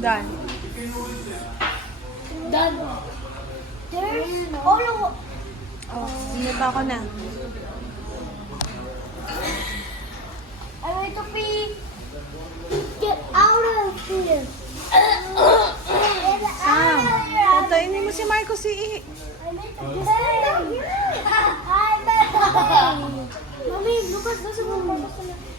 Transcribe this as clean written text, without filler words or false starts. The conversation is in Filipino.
Done. Done. There's all of... Oh, minuto ako na. I want to pee. Get out of here. Get Sam, out of here. patainin mo si Marcos si... I meant to get out. I'm Mommy, Lucas doesn't want Marcos to